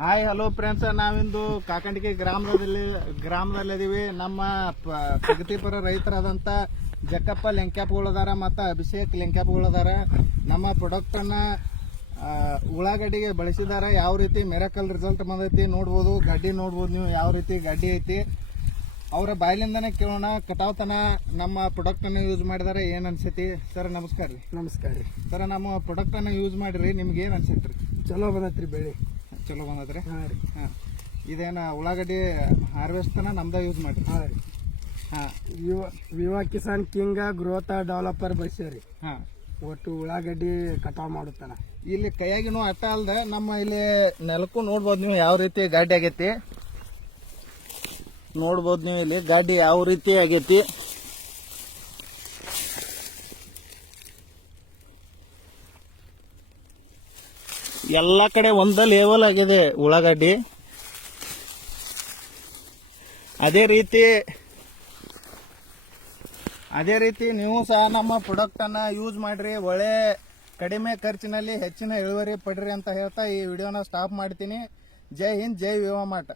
Hi hello friends, ನಾವಿಂದು ಕಾಕಂಡಿಗೆ ಗ್ರಾಮದಲ್ಲಿದ್ದೀವಿ. ನಮ್ಮ ಪ್ರಗತಿಪರ ರೈತರಾದಂಥ ಜಕ್ಕಪ್ಪ ಲೆಂಕ್ಯಾಪ್ಗಳದಾರ ಮತ್ತು ಅಭಿಷೇಕ್ ಲೆಂಕ್ಯಾಪ್ಗಳದಾರ. ನಮ್ಮ ಪ್ರಾಡಕ್ಟನ್ನು ಉಳ್ಳಾಗಡ್ಡಿಗೆ ಬಳಸಿದಾರೆ. ಯಾವ ರೀತಿ ಮೆರಕಲ್ ರಿಸಲ್ಟ್ ಬಂದೈತಿ ನೋಡ್ಬೋದು. ಗಡ್ಡಿ ನೋಡ್ಬೋದು ನೀವು, ಯಾವ ರೀತಿ ಗಡ್ಡಿ ಐತಿ. ಅವರ ಬಾಯಿಲಿಂದನೇ ಕೇಳೋಣ. ಕಟಾವ್ತನ ನಮ್ಮ ಪ್ರಾಡಕ್ಟನ್ನು ಯೂಸ್ ಮಾಡಿದಾರೆ, ಏನು ಅನ್ಸೈತಿ ಸರ್? ನಮಸ್ಕಾರ ರೀ. ನಮಸ್ಕಾರ ರೀ ಸರ್, ನಮ್ಮ ಪ್ರಾಡಕ್ಟನ್ನು ಯೂಸ್ ಮಾಡಿರಿ, ನಿಮ್ಗೆ ಏನು ಅನ್ಸೈತಿ ರೀ? ಚಲೋ ಬಂದೈತ್ರಿ ಬೆಳೆ. ಚಲೋ ಬಂದದ್ರಿ. ಹಾಂ ರೀ. ಹಾಂ, ಇದೇನು ಉಳ್ಳಾಗಡ್ಡಿ ಹಾರ್ವೆಸ್ಟನ್ನ ನಮ್ದ ಯೂಸ್ ಮಾಡಿರಿ? ಹಾಂ ರೀ. ಹಾಂ, ವಿವಾ ಕಿಸಾನ್ ಕಿಂಗ ಗ್ರೋತ್ ಡೆವಲಪರ್ ಬಳಸ್ಯಾರಿ. ಹಾಂ, ಒಟ್ಟು ಉಳ್ಳಾಗಡ್ಡಿ ಕಟಾವ್ ಮಾಡುತ್ತಾನ. ಇಲ್ಲಿ ಕೈಯಾಗಿನೂ ಅಟ್ಟ ಅಲ್ದ, ನಮ್ಮ ಇಲ್ಲಿ ನೆಲಕ್ಕೂ ನೋಡ್ಬೋದು ನೀವು ಯಾವ ರೀತಿ ಗಾಡಿ ಆಗೈತಿ. ನೋಡ್ಬೋದು ನೀವು ಇಲ್ಲಿ ಗಾಡಿ ಯಾವ ರೀತಿ ಆಗೈತಿ. ಎಲ್ಲ ಕಡೆ ಒಂದ ಲೆವೆಲ್ ಆಗಿದೆ ಉಳ್ಳಾಗಡ್ಡಿ. ಅದೇ ರೀತಿ ನೀವು ಸಹ ನಮ್ಮ ಪ್ರಾಡಕ್ಟ್ ಅನ್ನ ಯೂಸ್ ಮಾಡ್ರಿ. ಒಳ್ಳೆ ಕಡಿಮೆ ಖರ್ಚಿನಲ್ಲಿ ಹೆಚ್ಚಿನ ಇಳುವರಿ ಪಡ್ರಿ ಅಂತ ಹೇಳ್ತಾ ಈ ವಿಡಿಯೋನ ಸ್ಟಾಪ್ ಮಾಡ್ತೀನಿ. ಜೈ ಹಿಂದ್, ಜೈ ವಿವಾ ಮಾರ್ಟ್.